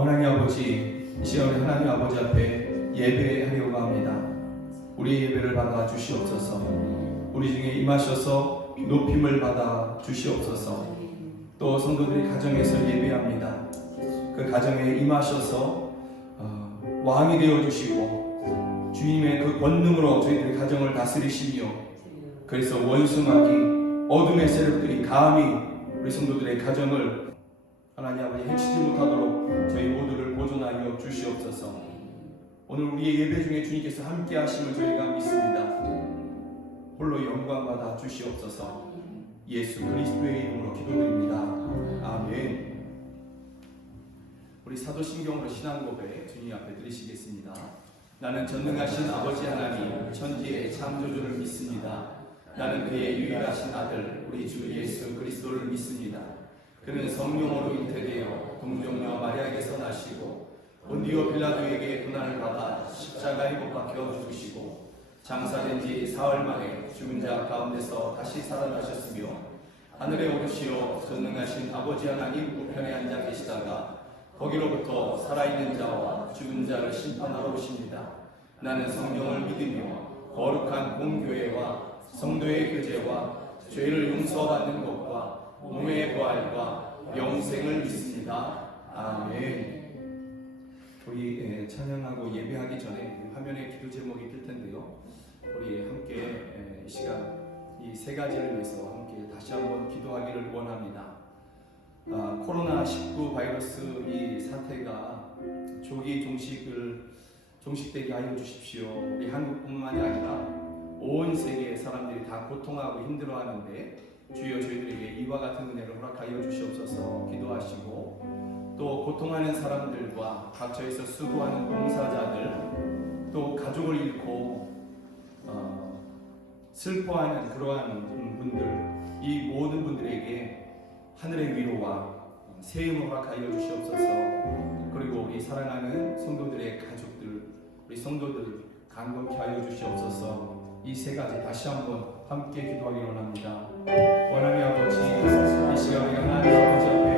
하나님 아버지, 이 시간 우리 하나님 아버지 앞에 예배하려고 합니다. 우리 예배를 받아 주시옵소서. 우리 중에 임하셔서 높임을 받아 주시옵소서. 또 성도들이 가정에서 예배합니다. 그 가정에 임하셔서 왕이 되어 주시고 주님의 그 권능으로 저희들의 가정을 다스리시며, 그래서 원수 마귀 어둠의 세력들이 감히 우리 성도들의 가정을 하나님 아버지 해치지 못하도록 저희 모두를 보존하여 주시옵소서. 오늘 우리의 예배 중에 주님께서 함께 하심을 저희가 믿습니다. 홀로 영광 받아 주시옵소서. 예수 그리스도의 이름으로 기도드립니다. 아멘. 우리 사도신경으로 신앙 고백 주님 앞에 드리시겠습니다. 나는 전능하신 아버지 하나님 천지의 창조주를 믿습니다. 나는 그의 유일하신 아들 우리 주 예수 그리스도를 믿습니다. 그는 성령으로 잉태되어 동정녀 마리아에게서 나시고 본디오 빌라도에게 고난을 받아 십자가에 못 박혀 죽으시고 장사된 지 사흘 만에 죽은 자 가운데서 다시 살아나셨으며 하늘에 오르시어 전능하신 아버지 하나님 우편에 앉아 계시다가 거기로부터 살아있는 자와 죽은 자를 심판하러 오십니다. 나는 성령을 믿으며 거룩한 공교회와 성도의 교제와 죄를 용서받는 것과 몸의 부활과 영생을 믿습니다. 아멘. 우리 찬양하고 예배하기 전에 화면에 기도 제목이 뜰 텐데요. 우리 함께 이 시간 이 세 가지를 위해서 함께 다시 한번 기도하기를 원합니다. 코로나19 바이러스 이 사태가 조기 종식되게 하여 주십시오. 우리 한국뿐만이 아니라 온 세계의 사람들이 다 고통하고 힘들어하는데 주여 저희들에게 이와 같은 은혜를 허락하여 주시옵소서. 기도하시고 또 고통하는 사람들과 각처에서 수고하는 봉사자들 또 가족을 잃고 슬퍼하는 그러한 분들, 이 모든 분들에게 하늘의 위로와 세임을 허락하여 주시옵소서. 그리고 우리 사랑하는 성도들의 가족들, 우리 성도들 강건케 하여 주시옵소서. 이 세 가지 다시 한번 함께 기도하기 원합니다. 하나님 아버지, 이 시간 우리가 하나님 아버지 앞에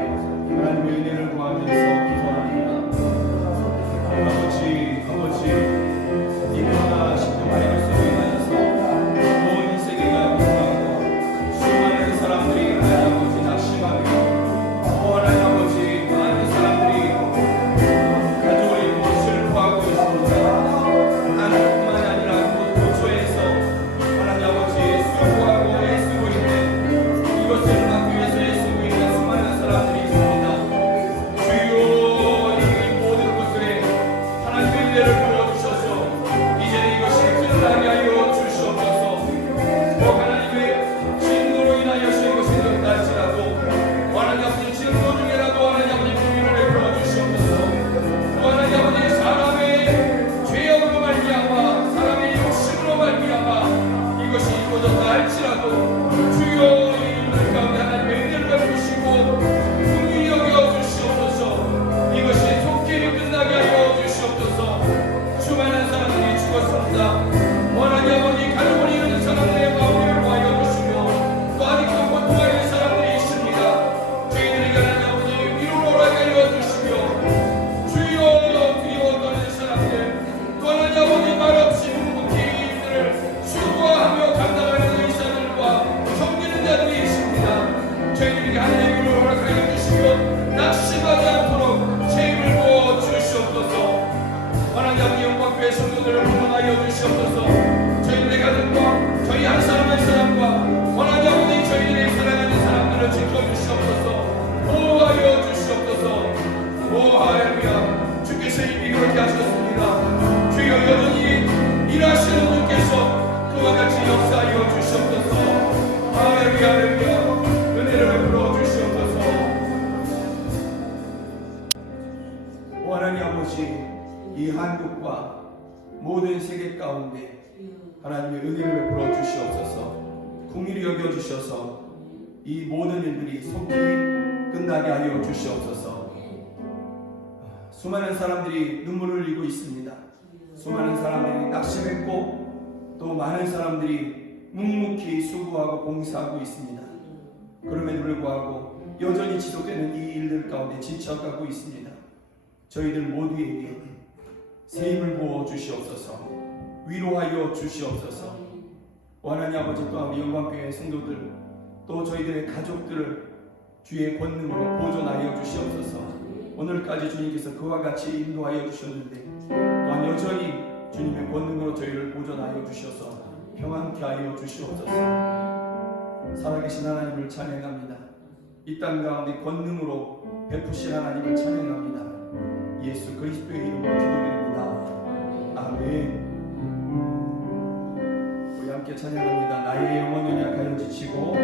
하나님의 은혜를 구하면서 기도합니다. 아버지, 이 코로나19 바이러스로 인하여서 온 세계가 고통하고 수많은 사람들이 하나님 아버지 낙심하며 하나님 아버지 많은 사람들이 가족을 잃고 슬퍼하고 있습니다. 한국뿐만이 아니라 고초에서 하나님 아버지 수고하고 애쓰고 있는 이것을 막기 위해서 애쓰고 있는 수많은 사람들이 있습니다. 주여 이 모든 곳들에 하나님의 은혜를 부어주셔서 이제는 이것이 끝나게 하여 주시옵소서. 하나님의 진노로 인하여서 이것이 끝날지라도 하나님 아버지 진노 중에라도 하나님 아버지 긍휼을 베풀어 주시옵소서. 하나님 아버지 사람의 죄악으로 말미암아 사람의 욕심으로 말미암아 이것이 이루어졌다 할지라도 주여 이 물 가운데 하나님의 은혜를 베푸시고 긍휼히 여겨 주시옵소서. 이것이 속히 끝나게 하여 주시옵소서. 수많은 사람들이 죽었습니다. 하나님 아버지 가족을 잃은 사람들의 마음을 구하여 주시며 또 아직도 고통하는 사람들이 있습니다. 저희들에게 하나님 아버지 위로를 허락하여 주시며 주여 두려워 떠는 사람들 또 하나님 아버지 말없이 묵묵히 이들을 수고하며 감당하는 의사들과 섬기는 자들이 있습니다. 저희들에게 하나님의 위로를 허락하여 주시며 낙심하지 않도록 책임을 부어 주시옵소서. 하나님 아버지 영광교회 성도들을 보존하여 주시옵소서. 저희들의 가족과 저희 한 사람 한 사람과 하나님 아버지 저희들의 사랑하는 사람들을 지켜주시옵소서. 보호하여 주시옵소서. 오 할렐루야. 주께서 이미 그렇게 하셨습니다. 주여 여전히 일하시는 분께서 그와 같이 역사하여 주시옵소서. 할렐루야 할렐루야. 은혜를 베풀어 주시옵소서. 오 하나님 아버지, 이 한국과 모든 세계 가운데 하나님의 은혜를 베풀어 주시옵소서. 긍휼히 여겨 주셔서 이 모든 일들이 속히 끝나게 하여 주시옵소서. 수많은 사람들이 눈물을 흘리고 있습니다. 수많은 사람들이 낙심했고 또 많은 사람들이 묵묵히 수고하고 봉사하고 있습니다. 그럼에도 불구하고 여전히 지속되는 이 일들 가운데 지쳐가고 있습니다. 저희들 모두에게 새 힘을 부어 주시옵소서. 위로하여 주시옵소서. 하나님 아버지, 또한 우리 영광교회 성도들, 또 저희들의 가족들을 주의 권능으로 보존하여 주시옵소서. 오늘까지 주님께서 그와 같이 인도하여 주셨는데 또한 여전히 주님의 권능으로 저희를 보존하여 주셔서 평안케 하여 주시옵소서. 살아계신 하나님을 찬양합니다. 이 땅 가운데 권능으로 베푸신 하나님을 찬양합니다. 예수 그리스도의 이름으로 기도드립니다. 아멘. 우리 함께 찬양합니다. 나의 영혼은 약하여 지치고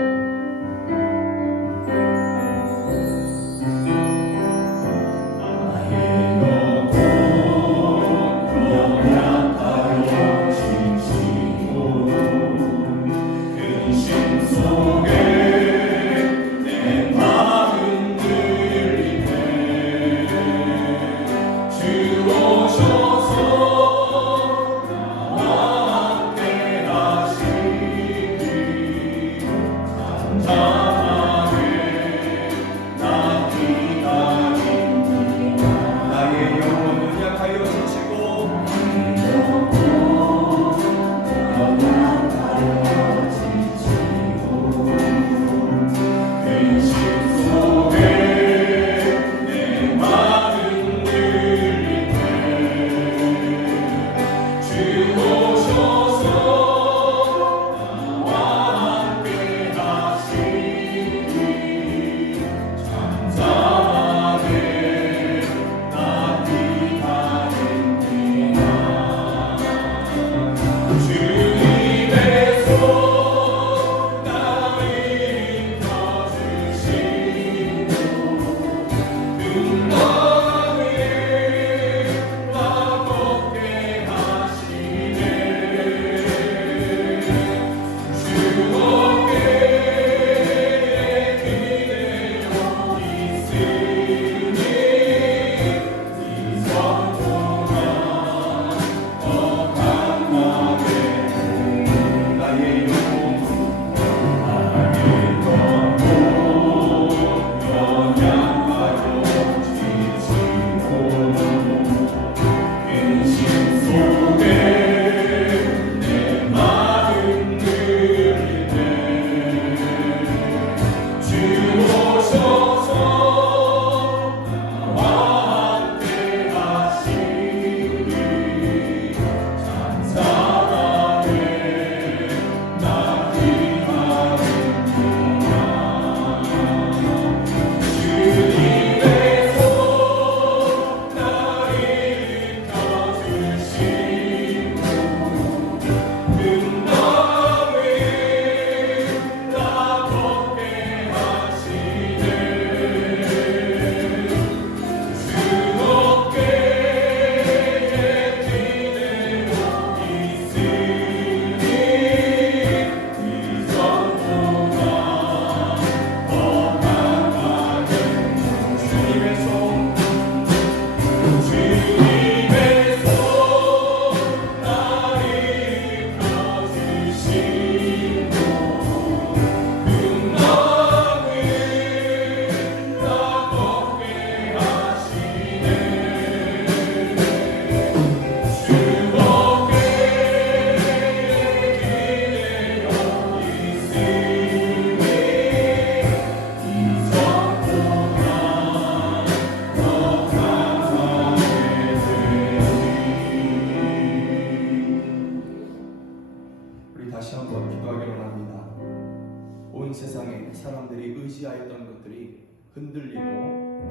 세상에 사람들이 의지하였던 것들이 흔들리고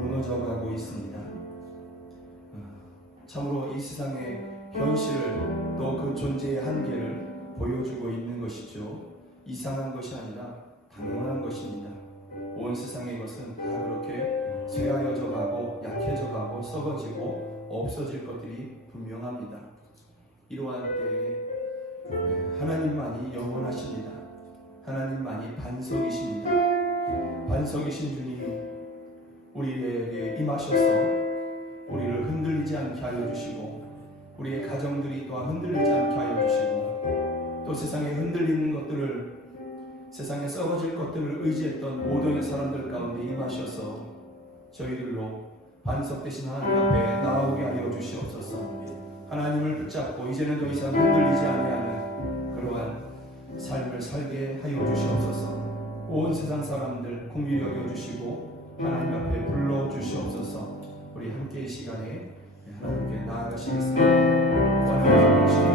무너져가고 있습니다. 참으로 이 세상의 현실을 또 그 존재의 한계를 보여주고 있는 것이죠. 이상한 것이 아니라 당연한 것입니다. 온 세상의 것은 다 그렇게 쇠하여져 가고 약해져 가고 썩어지고 없어질 것들이 분명합니다. 이러한 때에 하나님만이 영원하십니다. 하나님만이 반석이십니다. 반석이신 주님이 우리에게 임하셔서 우리를 흔들리지 않게 하여 주시고, 우리의 가정들이 또한 흔들리지 않게 하여 주시고, 또 세상에 흔들리는 것들을, 세상에 썩어질 것들을 의지했던 모든 사람들 가운데 임하셔서 저희들로 반석 되신 하나님 앞에 나와 기뻐하게 하여 주시옵소서. 하나님을 붙잡고 이제는 더 이상 흔들리지 아니하는 그러한 삶을 살게 하여 주시옵소서. 온 세상 사람들 긍휼히 여겨 주시고 하나님 앞에 불러 주시옵소서. 우리 함께 이 시간에 하나님께 나아가시겠습니다. 하나님 아버지,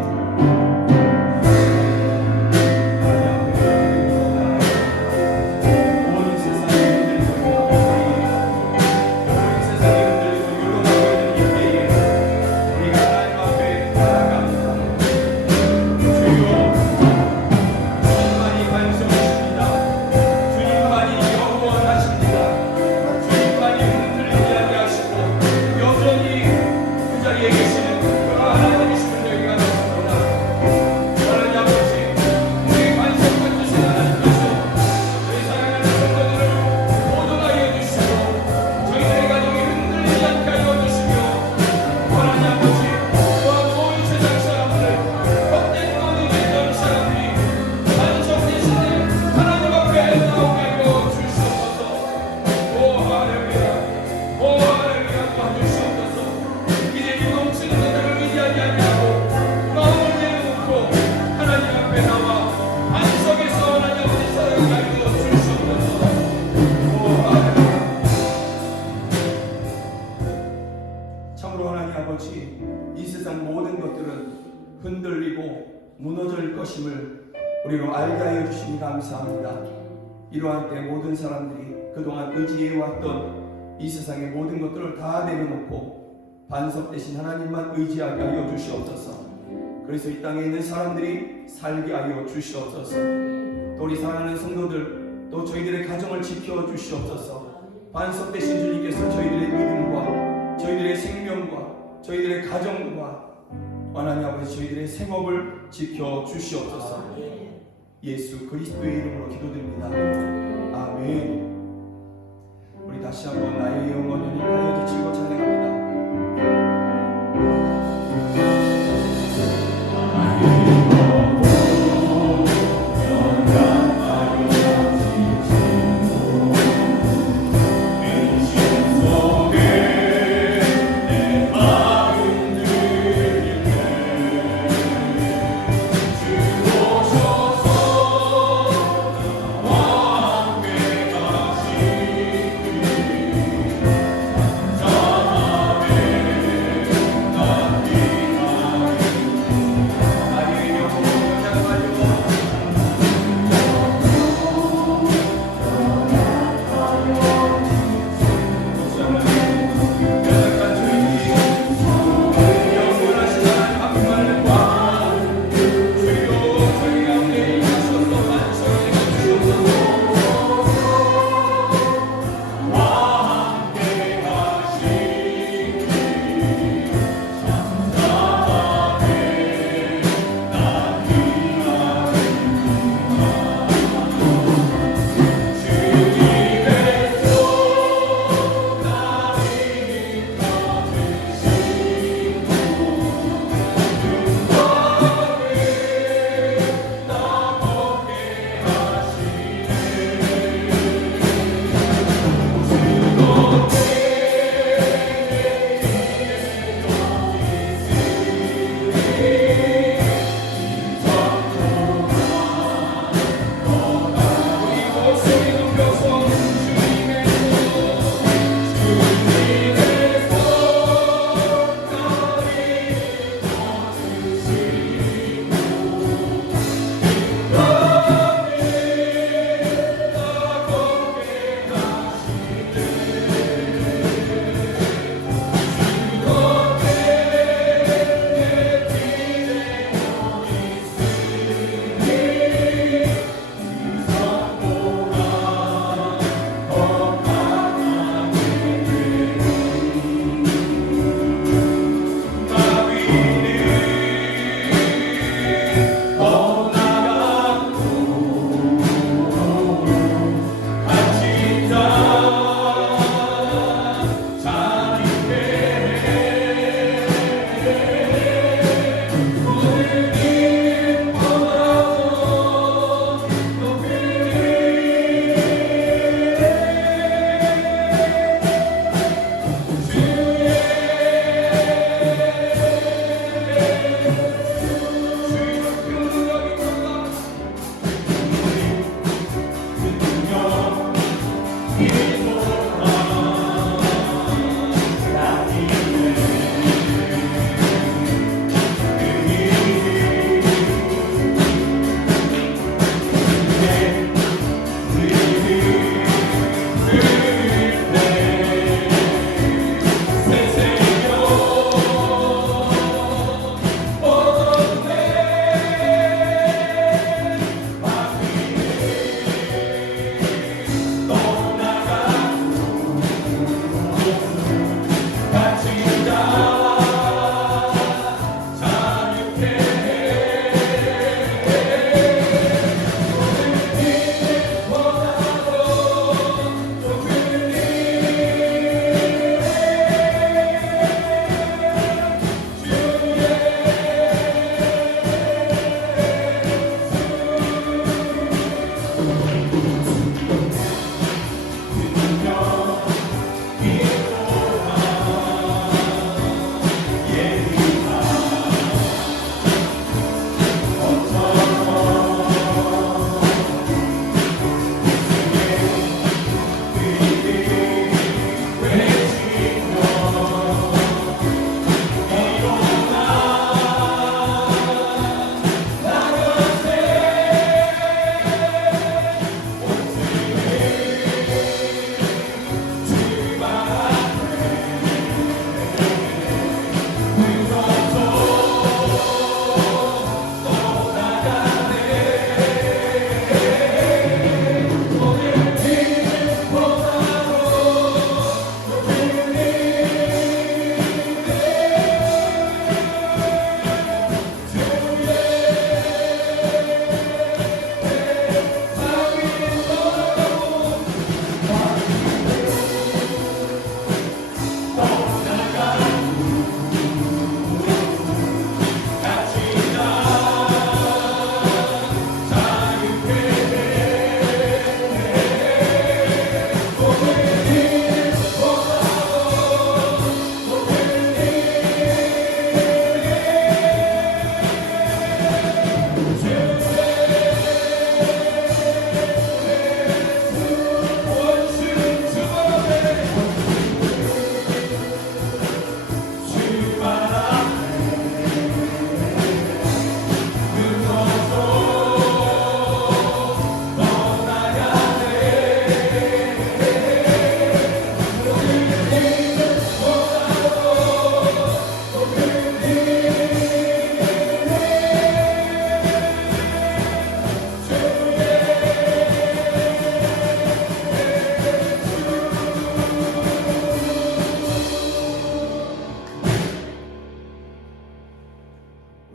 흔들리고 무너질 것임을 우리로 알게 하여 주시니 감사합니다. 이러한 때 모든 사람들이 그동안 의지해왔던 이 세상의 모든 것들을 다 내려놓고 반석 대신 하나님만 의지하게 하여 주시옵소서. 그래서 이 땅에 있는 사람들이 살게 하여 주시옵소서. 또 우리 사랑하는 성도들, 또 저희들의 가정을 지켜 주시옵소서. 반석 대신 주님께서 저희들의 믿음과 저희들의 생명과 저희들의 가정과 하나님 아버지 저희들의 생업을 지켜 주시옵소서. 예수 그리스도의 이름으로 기도드립니다. 아멘. 우리 다시 한번 나의 영혼을 가여 지치고 찬양합니다. Oh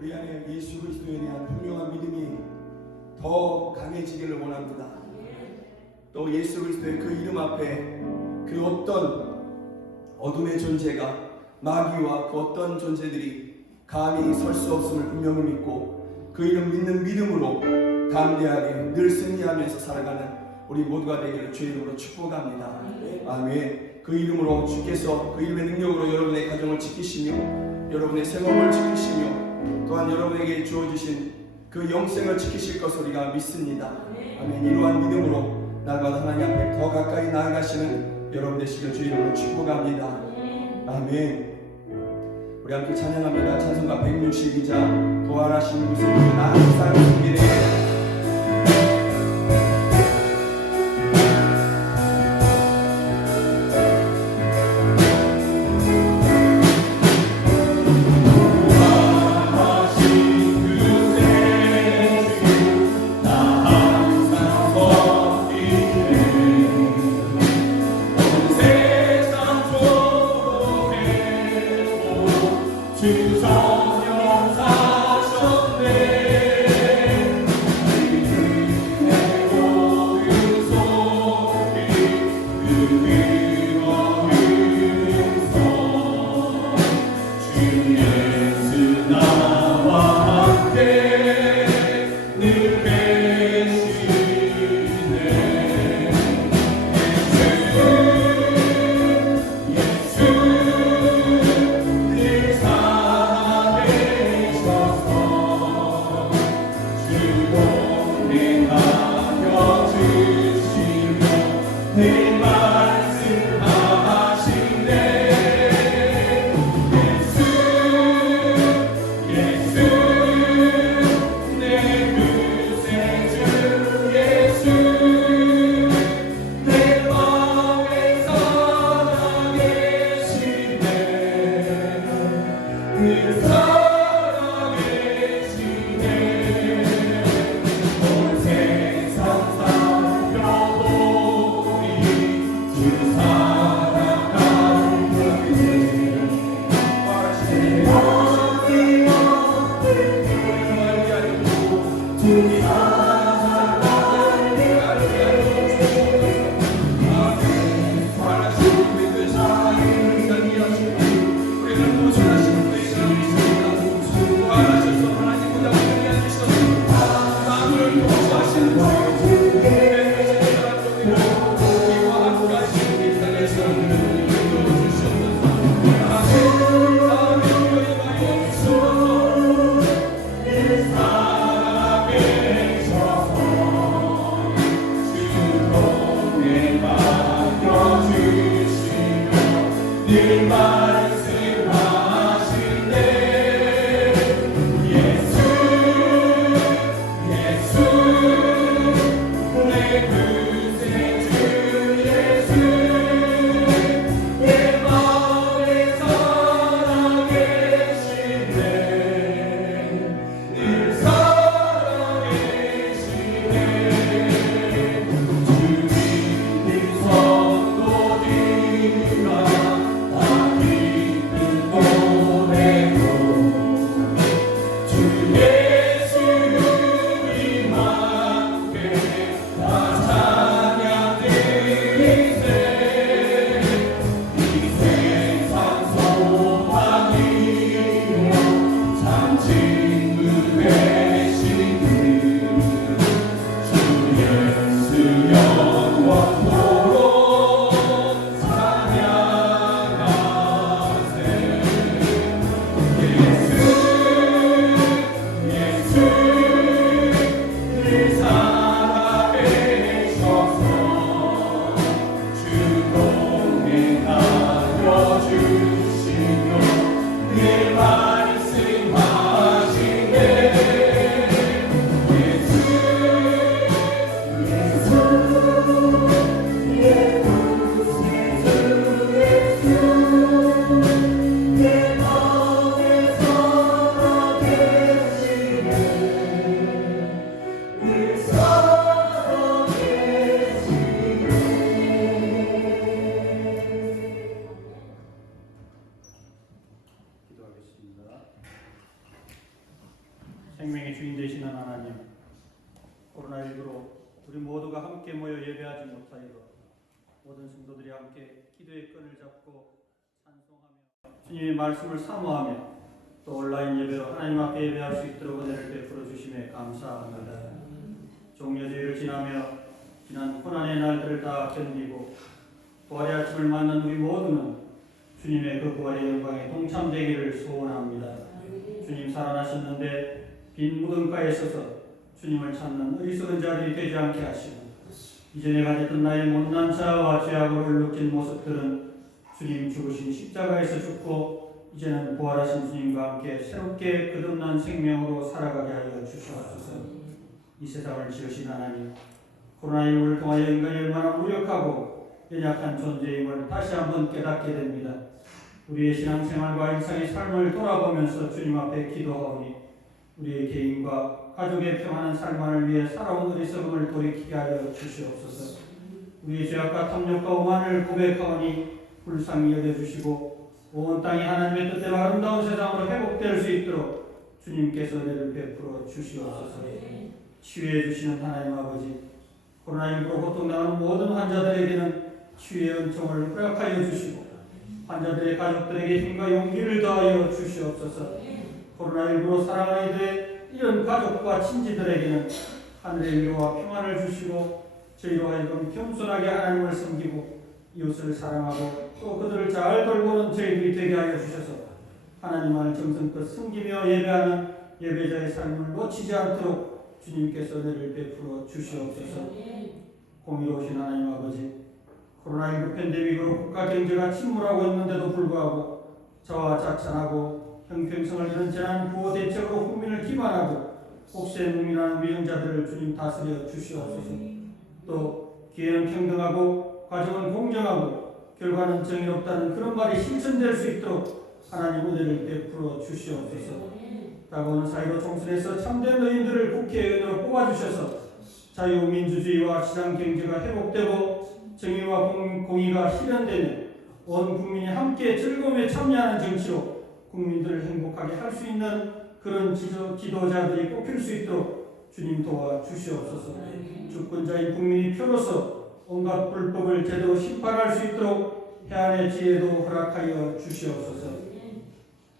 우리 안에 예수 그리스도에 대한 분명한 믿음이 더 강해지기를 원합니다. 또 예수 그리스도의 그 이름 앞에 그 어떤 어둠의 존재가, 마귀와 그 어떤 존재들이 감히 설 수 없음을 분명히 믿고 그 이름 믿는 믿음으로 담대하게 늘 승리하면서 살아가는 우리 모두가 되기를 주의 이름으로 축복합니다. 아멘. 그 이름으로 주께서 그 이름의 능력으로 여러분의 가정을 지키시며 여러분의 생업을 지키시며 또한 여러분에게 주어주신 그 영생을 지키실 것을 우리가 믿습니다. 아멘. 이러한 믿음으로 날마다 하나님 앞에 더 가까이 나아가시는 여러분 되시길 주의 이름으로 축복합니다. 아멘. 우리 함께 찬양합니다. 찬송가 162장 부활하신 구세주 나 항상 숨기네. 생명의 주인 되시는 하나님, 코로나19로 우리 모두가 함께 모여 예배하지 못하여도 모든 성도들이 함께 기도의 끈을 잡고 찬송하며 주님의 말씀을 사모하며 또 온라인 예배로 하나님 앞에 예배할 수 있도록 은혜를 베풀어 주심에 감사합니다. 종려주의를 지나며 지난 고난의 날들을 다 견디고 부활의 아침을 맞는 우리 모두는 주님의 그 부활의 영광에 동참되기를 소원합니다. 주님 살아나셨는데 빈 무덤가에 서서 주님을 찾는 어리석은 자들이 되지 않게 하시고 이전에 가졌던 나의 못난 자아와 죄악으로 느낀 모습들은 주님 죽으신 십자가에서 죽고 이제는 부활하신 주님과 함께 새롭게 거듭난 생명으로 살아가게 하여 주시옵소서. 이 세상을 지으신 하나님, 코로나19를 통하여 인간이 얼마나 무력하고 연약한 존재임을 다시 한번 깨닫게 됩니다. 우리의 신앙생활과 일상의 삶을 돌아보면서 주님 앞에 기도하오니 우리의 개인과 가족의 평안한 삶을 위해 살아온 어리석음을 돌이키게 하여 주시옵소서. 우리의 죄악과 탐욕과 오만을 고백하오니 불쌍히 여겨주시고 온 땅이 하나님의 뜻대로 아름다운 세상으로 회복될 수 있도록 주님께서 은혜를 베풀어 주시옵소서. 치유해 주시는 하나님 아버지, 코로나19로 고통당하는 모든 환자들에게는 치유의 은총을 허락하여 주시고 환자들의 가족들에게 힘과 용기를 더하여 주시옵소서. 코로나19로 살아가는 이들의 이런 가족과 친지들에게는 하늘의 위로와 평안을 주시고 저희로 하여금 겸손하게 하나님을 섬기고 이웃을 사랑하고 또 그들을 잘 돌보는 저희들이 되게 하여 주셔서 하나님을 정성껏 섬기며 예배하는 예배자의 삶을 놓치지 않도록 주님께서 은혜를 베풀어 주시옵소서. 공의로우신 하나님 아버지, 코로나19 팬데믹으로 국가 경제가 침몰하고 있는데도 불구하고 자화자찬하고 형평성을 잃은 재난 구호 대책으로 국민을 기반하고 혹세 무민하는 위정자들을 주님 다스려 주시옵소서. 또 기회는 평등하고 과정은 공정하고 결과는 정의롭다는 그런 말이 실천될 수 있도록 하나님 은혜를 베풀어 주시옵소서. 다가오는 사회로 총선에서 참된 의인들을 국회의원으로 뽑아주셔서 자유민주주의와 시장경제가 회복되고 정의와 공의가 실현되며 온 국민이 함께 즐거움에 참여하는 정치로 국민들을 행복하게 할 수 있는 그런 지도자들이 뽑힐 수 있도록 주님 도와주시옵소서. 주권자인 국민이 표로서 온갖 불법을 제대로 심판할 수 있도록 해안의 지혜도 허락하여 주시옵소서.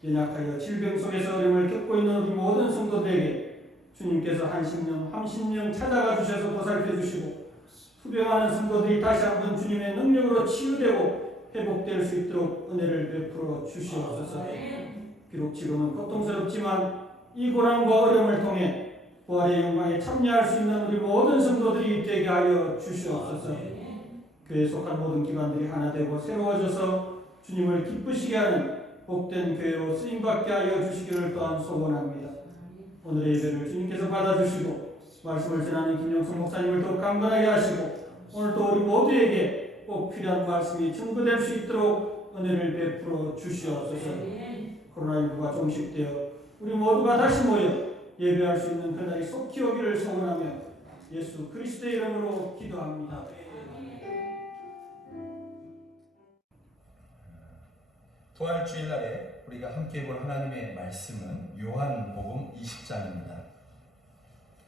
연약하여 질병 속에서 어려움을 겪고 있는 우리 모든 성도들에게 주님께서 한심령 찾아가 주셔서 보살펴 주시고 투병하는 성도들이 다시 한번 주님의 능력으로 치유되고 회복될 수 있도록 은혜를 베풀어 주시옵소서. 비록 지금은 고통스럽지만 이 고난과 어려움을 통해 부활의 영광에 참여할 수 있는 우리 모든 성도들이 되게 하여 주시옵소서. 교회에 속한 모든 기관들이 하나 되고 새로워져서 주님을 기쁘시게 하는 복된 교회로 쓰임받게 하여 주시기를 또한 소원합니다. 오늘의 예배를 주님께서 받아주시고 말씀을 전하는 김영수 목사님을 더욱 강건하게 하시고 오늘도 우리 모두에게 꼭 필요한 말씀이 증거될 수 있도록 은혜를 베풀어 주시옵소서. 코로나19가 종식되어 우리 모두가 다시 모여 예배할 수 있는 그날이 속히 오기를 소원하며 예수 그리스도의 이름으로 기도합니다. 부활 주일날에 우리가 함께 볼 하나님의 말씀은 요한복음 20장입니다.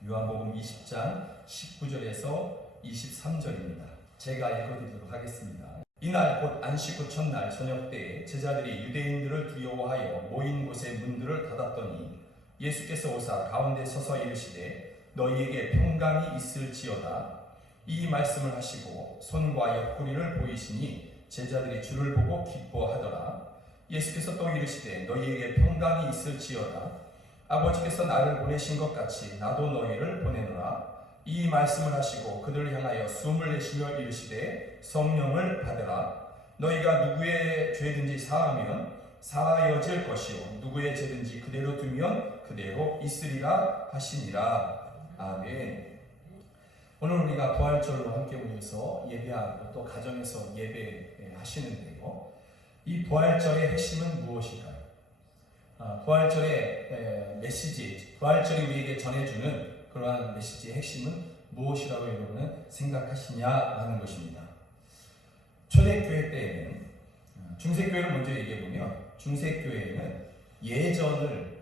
요한복음 20장 19절에서 23절입니다. 제가 읽어드리도록 하겠습니다. 이날 곧 안식 후 첫날 저녁 때에 제자들이 유대인들을 두려워하여 모인 곳의 문들을 닫았더니 예수께서 오사 가운데 서서 이르시되 너희에게 평강이 있을지어다. 이 말씀을 하시고 손과 옆구리를 보이시니 제자들이 주를 보고 기뻐하더라. 예수께서 또 이르시되 너희에게 평강이 있을지어다. 아버지께서 나를 보내신 것 같이 나도 너희를 보내노라. 이 말씀을 하시고 그들을 향하여 숨을 내쉬며 이르시되 성령을 받으라. 너희가 누구의 죄든지 사하면 사하여질 것이요 누구의 죄든지 그대로 두면 그대로 있으리라 하시니라. 아멘. 오늘 우리가 부활절로 함께 모여서 예배하고 또 가정에서 예배하시는데요. 이 부활절의 핵심은 무엇일까요? 부활절의 메시지, 부활절이 우리에게 전해주는 그러한 메시지의 핵심은 무엇이라고 여러분은 생각하시냐라는 것입니다. 초대교회 때에는 중세교회를 먼저 얘기해보면 중세교회는 예전을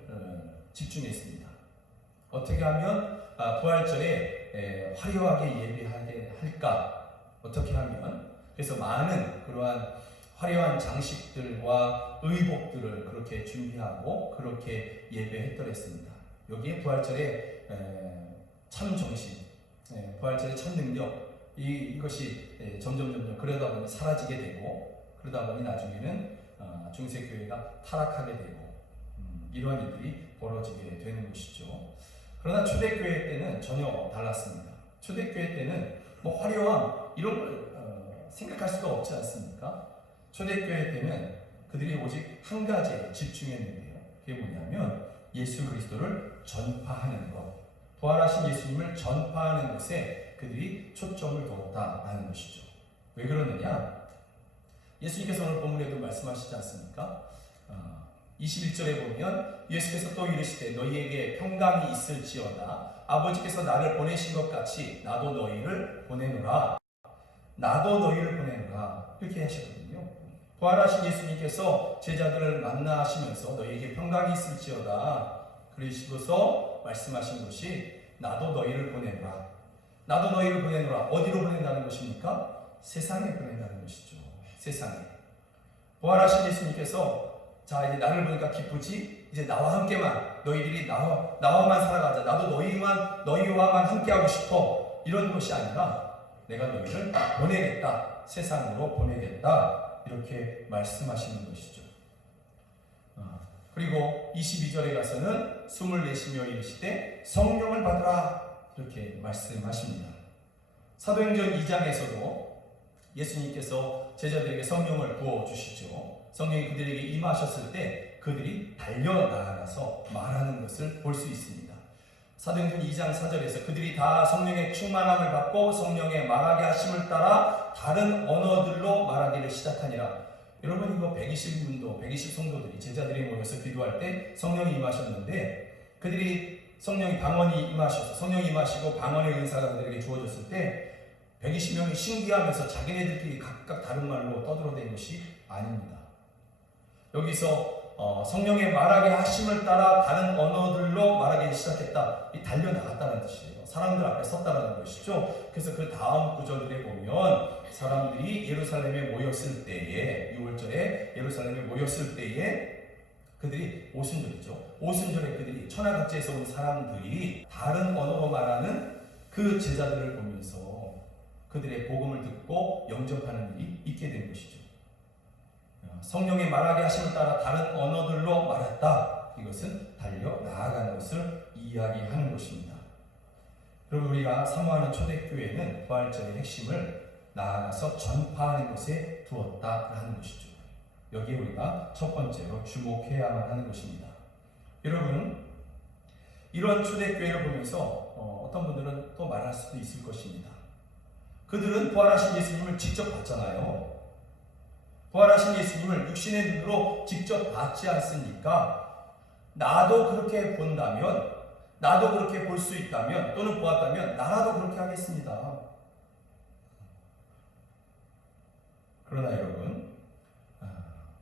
집중했습니다. 어떻게 하면 부활절에 화려하게 예배하게 할까? 어떻게 하면? 그래서 많은 그러한 화려한 장식들과 의복들을 그렇게 준비하고 그렇게 예배했더랬습니다. 여기에 부활절의 참 정신, 부활절의 참 능력, 이것이 점점 그러다 보니 사라지게 되고, 그러다 보니 나중에는 중세교회가 타락하게 되고 이러한 일들이 벌어지게 되는 것이죠. 그러나 초대교회 때는 전혀 달랐습니다. 초대교회 때는 뭐 화려함 이런 걸 생각할 수가 없지 않습니까? 초대교회 때는 그들이 오직 한 가지에 집중했는데요. 그게 뭐냐면 예수 그리스도를 전파하는 것, 부활하신 예수님을 전파하는 것에 그들이 초점을 두었다라는 것이죠. 왜 그러느냐? 예수님께서 오늘 본문에도 말씀하시지 않습니까? 21절에 보면 예수께서 또 이르시되 너희에게 평강이 있을지어다. 아버지께서 나를 보내신 것 같이 나도 너희를 보내노라. 나도 너희를 보내노라. 이렇게 하시거든요. 부활하신 예수님께서 제자들을 만나시면서 너희에게 평강이 있을지어다. 그러시고서 말씀하신 것이 나도 너희를 보내노라. 나도 너희를 보내노라. 어디로 보낸다는 것입니까? 세상에 보낸다는 것이죠. 세상에. 부활하신 예수님께서 자 이제 나를 보니까 기쁘지? 이제 나와 함께만 너희들이 나와만 살아가자. 나도 너희와만 함께하고 싶어. 이런 것이 아니라 내가 너희를 보내겠다. 세상으로 보내겠다. 이렇게 말씀하시는 것이죠. 그리고 22절에 가서는 숨을 내쉬며 이르시되 성령을 받으라. 이렇게 말씀하십니다. 사도행전 2장에서도 예수님께서 제자들에게 성령을 부어주시죠. 성령이 그들에게 임하셨을 때 그들이 달려나가서 말하는 것을 볼 수 있습니다. 사도행전 2장 4절에서 그들이 다 성령의 충만함을 받고 성령의 말하게 하심을 따라 다른 언어들로 말하기를 시작하니라. 여러분 이거 120문도 120성도들이 제자들이 모여서 기도할 때 성령이 임하셨는데 그들이 성령이 방언이 임하셔서 성령이 임하시고 방언의 은사가 그들에게 주어졌을 때 120명이 신기하면서 자기네들끼리 각각 다른 말로 떠들어댄 것이 아닙니다. 여기서 성령의 말하게 하심을 따라 다른 언어들로 말하기 시작했다. 이 달려나갔다는 뜻이에요. 사람들 앞에 섰다는 것이죠. 그래서 그 다음 구절들에 보면 사람들이 예루살렘에 모였을 때에 6월절에 예루살렘에 모였을 때에 그들이 오순절이죠. 오순절에 그들이 천하각지에서 온 사람들이 다른 언어로 말하는 그 제자들을 보면서 그들의 복음을 듣고 영접하는 일이 있게 된 것이죠. 성령의 말하게 하심을 따라 다른 언어들로 말했다. 이것은 달려 나아가는 것을 이야기하는 것입니다. 그리고 우리가 사모하는 초대교회는 부활절의 핵심을 나아가서 전파하는 것에 두었다라는 것이죠. 여기에 우리가 첫 번째로 주목해야만 하는 것입니다. 여러분, 이런 초대교회를 보면서 어떤 분들은 또 말할 수도 있을 것입니다. 그들은 부활하신 예수님을 직접 봤잖아요. 부활하신 예수님을 육신의 눈으로 직접 봤지 않습니까? 나도 그렇게 본다면, 나도 그렇게 볼 수 있다면, 또는 보았다면 나라도 그렇게 하겠습니다. 그러나 여러분,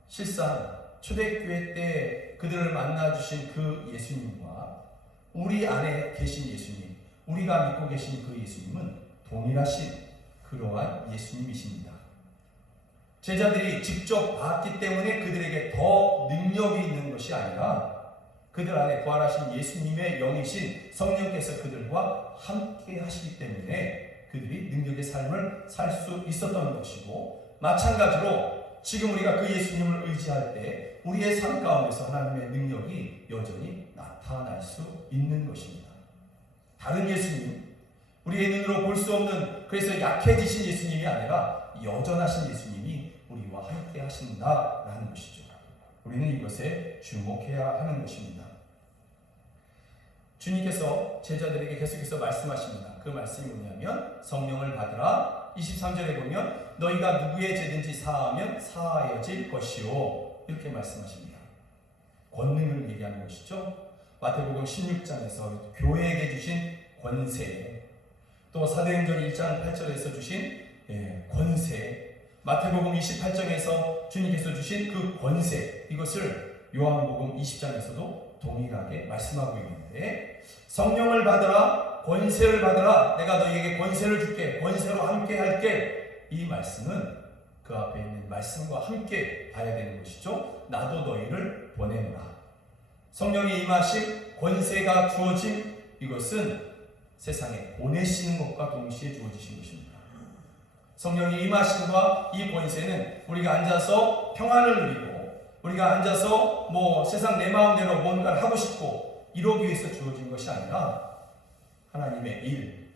실상 초대교회 때 그들을 만나주신 그 예수님과 우리 안에 계신 예수님, 우리가 믿고 계신 그 예수님은 동일하신 그러한 예수님이십니다. 제자들이 직접 봤기 때문에 그들에게 더 능력이 있는 것이 아니라 그들 안에 부활하신 예수님의 영이신 성령께서 그들과 함께 하시기 때문에 그들이 능력의 삶을 살 수 있었던 것이고, 마찬가지로 지금 우리가 그 예수님을 의지할 때 우리의 삶 가운데서 하나님의 능력이 여전히 나타날 수 있는 것입니다. 다른 예수님, 우리의 눈으로 볼 수 없는, 그래서 약해지신 예수님이 아니라 여전하신 예수님이 우리와 함께 하신다라는 것이죠. 우리는 이것에 주목해야 하는 것입니다. 주님께서 제자들에게 계속해서 말씀하십니다. 그 말씀이 뭐냐면 성령을 받으라. 23절에 보면 너희가 누구의 죄든지 사하면 사하여질 것이요, 이렇게 말씀하십니다. 권능을 얘기하는 것이죠. 마태복음 16장에서 교회에게 주신 권세, 또 사도행전 1장 8절에서 주신 권세, 마태복음 28장에서 주님께서 주신 그 권세, 이것을 요한복음 20장에서도 동일하게 말씀하고 있는데, 성령을 받으라, 권세를 받으라, 내가 너희에게 권세를 줄게, 권세로 함께 할게. 이 말씀은 그 앞에 있는 말씀과 함께 봐야 되는 것이죠. 나도 너희를 보내노라. 성령이 임하심, 권세가 주어짐, 이것은 세상에 보내시는 것과 동시에 주어지신 것입니다. 성령이 임하심과 이 권세는 우리가 앉아서 평안을 누리고, 우리가 앉아서 세상 내 마음대로 뭔가를 하고 싶고 이러기 위해서 주어진 것이 아니라 하나님의 일,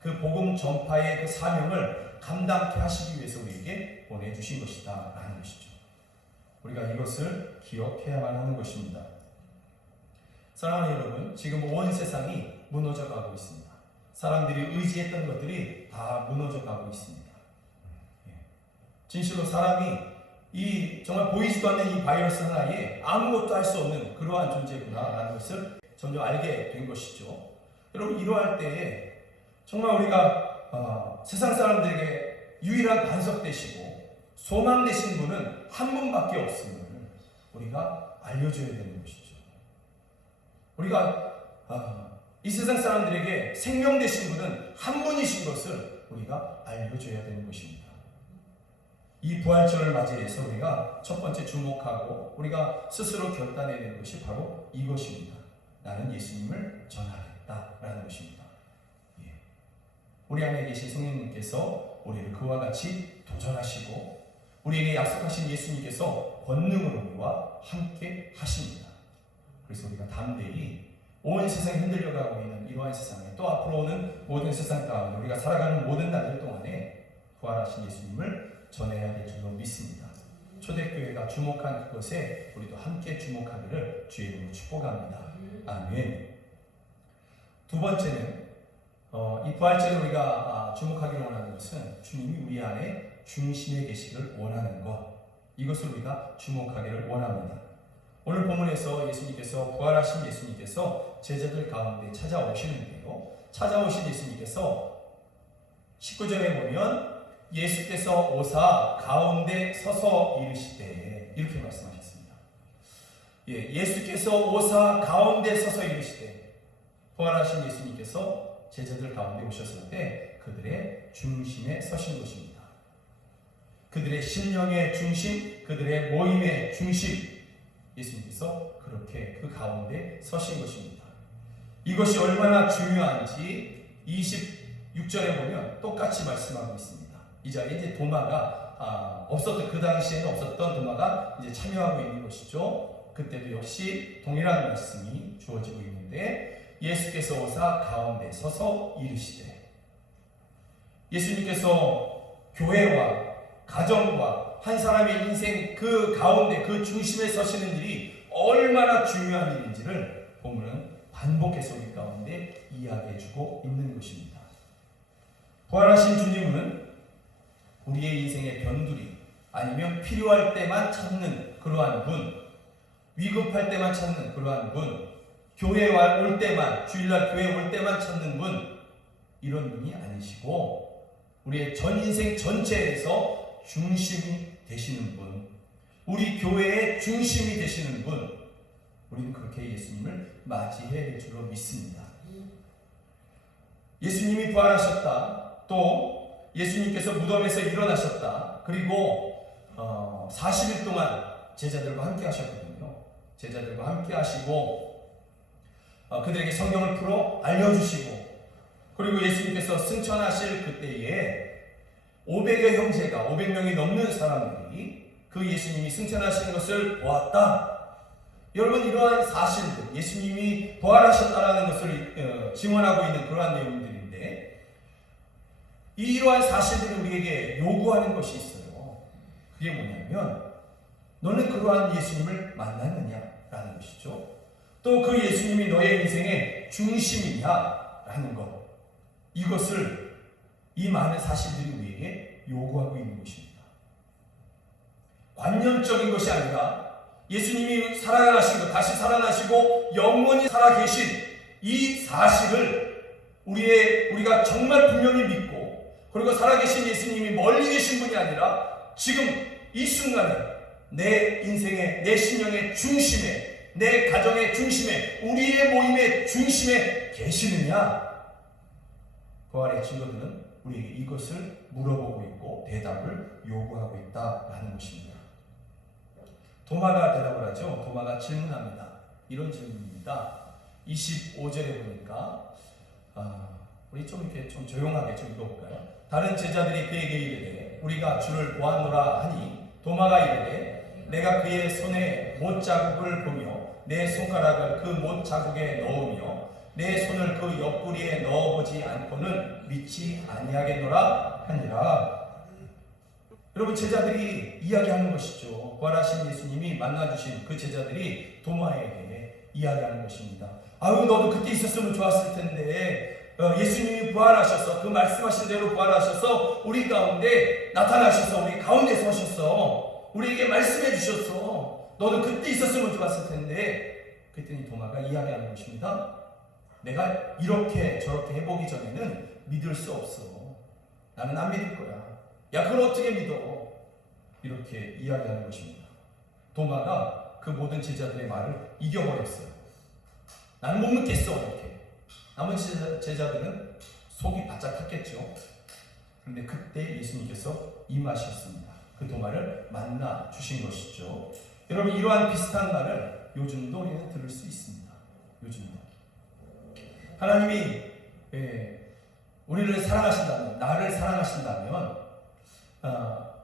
그 복음 전파의 그 사명을 감당케 하시기 위해서 우리에게 보내주신 것이다 라는 것이죠. 우리가 이것을 기억해야만 하는 것입니다. 사랑하는 여러분, 지금 온 세상이 무너져 가고 있습니다. 사람들이 의지했던 것들이 다 무너져 가고 있습니다. 진실로 사람이 정말 보이지도 않는 이 바이러스 하나에 아무것도 할 수 없는 그러한 존재구나라는 것을 점점 알게 된 것이죠. 여러분, 이러할 때에 정말 우리가 세상 사람들에게 유일한 반석 되시고 소망 되신 분은 한 분밖에 없음을 우리가 알려줘야 되는 것이죠. 우리가 이 세상 사람들에게 생명 되신 분은 한 분이신 것을 우리가 알려줘야 되는 것입니다. 이 부활절을 맞이해서 우리가 첫 번째 주목하고 우리가 스스로 결단해야 되는 것이 바로 이것입니다. 나는 예수님을 전하겠다라는 것입니다. 우리 안에 계신 성령님께서 우리를 그와 같이 도전하시고 우리에게 약속하신 예수님께서 권능으로 우리와 함께 하십니다. 그래서 우리가 담대히 온 세상이 흔들려가고 있는 이러한 세상에, 또 앞으로 오는 모든 세상 가운데 우리가 살아가는 모든 날들 동안에 부활하신 예수님을 전해야 될 줄로 믿습니다. 초대교회가 주목한 그것에 우리도 함께 주목하기를 주의 이름으로 축복합니다. 아멘. 두 번째는 이 부활절에 우리가 주목하기를 원하는 것은 주님이 우리 안에 중심에 계시기를 원하는 것, 이것을 우리가 주목하기를 원합니다. 오늘 본문에서 예수님께서, 부활하신 예수님께서 제자들 가운데 찾아오시는데요, 찾아오신 예수님께서 19절에 보면 예수께서 오사 가운데 서서 이르시되, 이렇게 말씀하셨습니다. 예수께서 오사 가운데 서서 이르시되, 부활하신 예수님께서 제자들 가운데 오셨을 때 그들의 중심에 서신 것입니다. 그들의 심령의 중심, 그들의 모임의 중심, 예수님께서 그렇게 그 가운데 서신 것입니다. 이것이 얼마나 중요한지 26절에 보면 똑같이 말씀하고 있습니다. 이 자리에 이제 도마가 없었던, 그 당시에는 없었던 도마가 이제 참여하고 있는 것이죠. 그때도 역시 동일한 말씀이 주어지고 있는데, 예수께서 오사 가운데 서서 이르시되, 예수님께서 교회와 가정과 한 사람의 인생 그 가운데, 그 중심에 서시는 일이 얼마나 중요한 일인지를 본문은 반복해서 우리 가운데 이야기해주고 있는 것입니다. 부활하신 주님은 우리의 인생의 변두리, 아니면 필요할 때만 찾는 그러한 분, 위급할 때만 찾는 그러한 분, 교회에 올 때만, 주일날 교회에 올 때만 찾는 분, 이런 분이 아니시고 우리의 전 인생 전체에서 중심이 되시는 분, 우리 교회의 중심이 되시는 분, 우리는 그렇게 예수님을 맞이해야 될 줄로 믿습니다. 예수님이 부활하셨다, 또 예수님께서 무덤에서 일어나셨다, 그리고 40일 동안 제자들과 함께 하셨거든요. 제자들과 함께 하시고 그들에게 성경을 풀어 알려주시고, 그리고 예수님께서 승천하실 그때에 500여 형제가, 500명이 넘는 사람들이 그 예수님이 승천하시는 것을 보았다. 여러분, 이러한 사실들, 예수님이 부활하셨다라는 것을 증언하고 있는 그러한 내용들인데, 이러한 사실들이 우리에게 요구하는 것이 있어요. 그게 뭐냐면, 너는 그러한 예수님을 만났느냐라는 것이죠. 또 그 예수님이 너의 인생의 중심이냐라는 것, 이것을 이 많은 사실들이 우리에게 요구하고 있는 것입니다. 관념적인 것이 아니라 예수님이 살아나신 것, 다시 살아나시고 영원히 살아계신 이 사실을 우리가 정말 분명히 믿고, 그리고 살아계신 예수님이 멀리 계신 분이 아니라 지금 이 순간에 내 인생의, 내 신령의 중심에, 내 가정의 중심에, 우리의 모임의 중심에 계시느냐? 부활의 증거들은 우리에게 이것을 물어보고 있고 대답을 요구하고 있다라는 것입니다. 도마가 대답을 하죠. 도마가 질문합니다. 이런 질문입니다. 25절에 보니까 우리 좀 이렇게 좀 조용하게 좀 읽어볼까요? 다른 제자들이 그에게 이르되 우리가 주를 보았노라 하니 도마가 이르되 내가 그의 손에 못 자국을 보며 내 손가락을 그 못 자국에 넣으며 내 손을 그 옆구리에 넣어보지 않고는 믿지 아니하겠노라 하니라. 여러분, 제자들이 이야기하는 것이죠. 부활하신 예수님이 만나주신 그 제자들이 도마에게 이야기하는 것입니다. 아유, 너도 그때 있었으면 좋았을 텐데 예수님이 부활하셔서 그 말씀하신 대로 부활하셔서 우리 가운데 나타나셔서 우리 가운데 서셨어. 우리에게 말씀해 주셨어. 너도 그때 있었으면 좋았을 텐데. 그랬더니 도마가 이야기하는 것입니다. 내가 이렇게 저렇게 해보기 전에는 믿을 수 없어. 나는 안 믿을 거야. 야, 그걸 어떻게 믿어? 이렇게 이야기하는 것입니다. 도마가 그 모든 제자들의 말을 이겨버렸어요. 나는 못 믿겠어. 이렇게. 나머지 제자들은 속이 바짝 탔겠죠. 그런데 그때 예수님께서 임하셨습니다. 그 도마를 만나 주신 것이죠. 여러분, 이러한 비슷한 말을 요즘도 우리는 들을 수 있습니다. 요즘도. 하나님이 우리를 사랑하신다면, 나를 사랑하신다면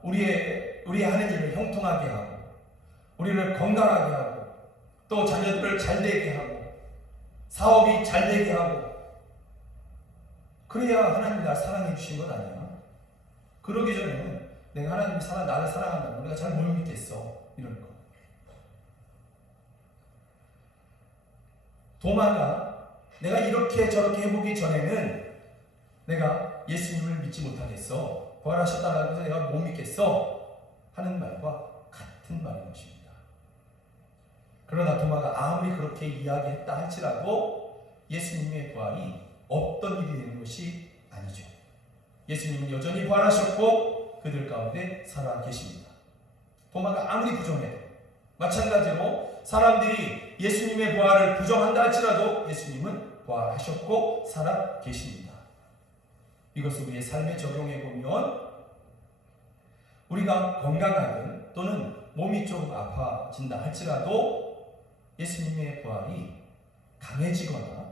우리의 하는 일을 형통하게 하고 우리를 건강하게 하고 또 자녀들을 잘되게 하고 사업이 잘되게 하고 그래야 하나님이 나를 사랑해 주신 것 아니야? 그러기 전에는 내가 하나님이 나를 사랑한다고 내가 잘 못 믿겠어. 이런 거. 도마가 내가 이렇게 저렇게 해보기 전에는 내가 예수님을 믿지 못하겠어. 부활하셨다는 것을 내가 못 믿겠어. 하는 말과 같은 말인 것입니다. 그러나 도마가 아무리 그렇게 이야기했다 할지라도 예수님의 부활이 없던 일이 되는 것이 아니죠. 예수님은 여전히 부활하셨고 그들 가운데 살아 계십니다. 도마가 아무리 부정해도 마찬가지로 사람들이 예수님의 부활을 부정한다 할지라도 예수님은 부활하셨고 살아 계십니다. 이것을 우리의 삶에 적용해 보면 우리가 건강하든 또는 몸이 좀 아파진다 할지라도 예수님의 부활이 강해지거나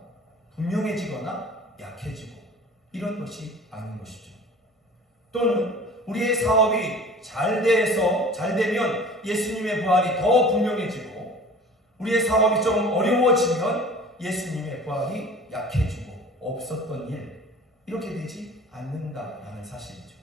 분명해지거나 약해지고 이런 것이 아닌 것이죠. 또는 우리의 사업이 잘 되면 예수님의 부활이 더 분명해지고 우리의 사업이 좀 어려워지면 예수님의 부활이 약해지고 없었던 일 이렇게 되지 않는다라는 사실이죠.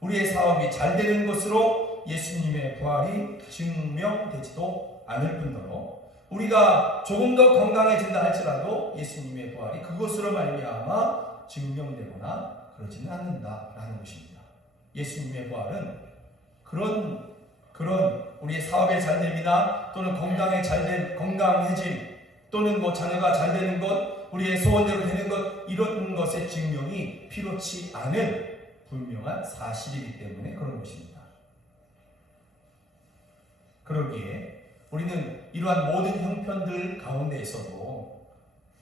우리의 사업이 잘 되는 것으로 예수님의 부활이 증명되지도 않을 뿐더러 우리가 조금 더 건강해진다 할지라도 예수님의 부활이 그것으로 말미암아 증명되거나 그러지는 않는다라는 것입니다. 예수님의 부활은 그런 우리의 사업에 잘됨이나 또는 건강해짐 또는 뭐 자녀가 잘 되는 것, 우리의 소원대로 되는 것 이런 것의 증명이 필요치 않은 분명한 사실이기 때문에 그런 것입니다. 그러기에 우리는 이러한 모든 형편들 가운데에서도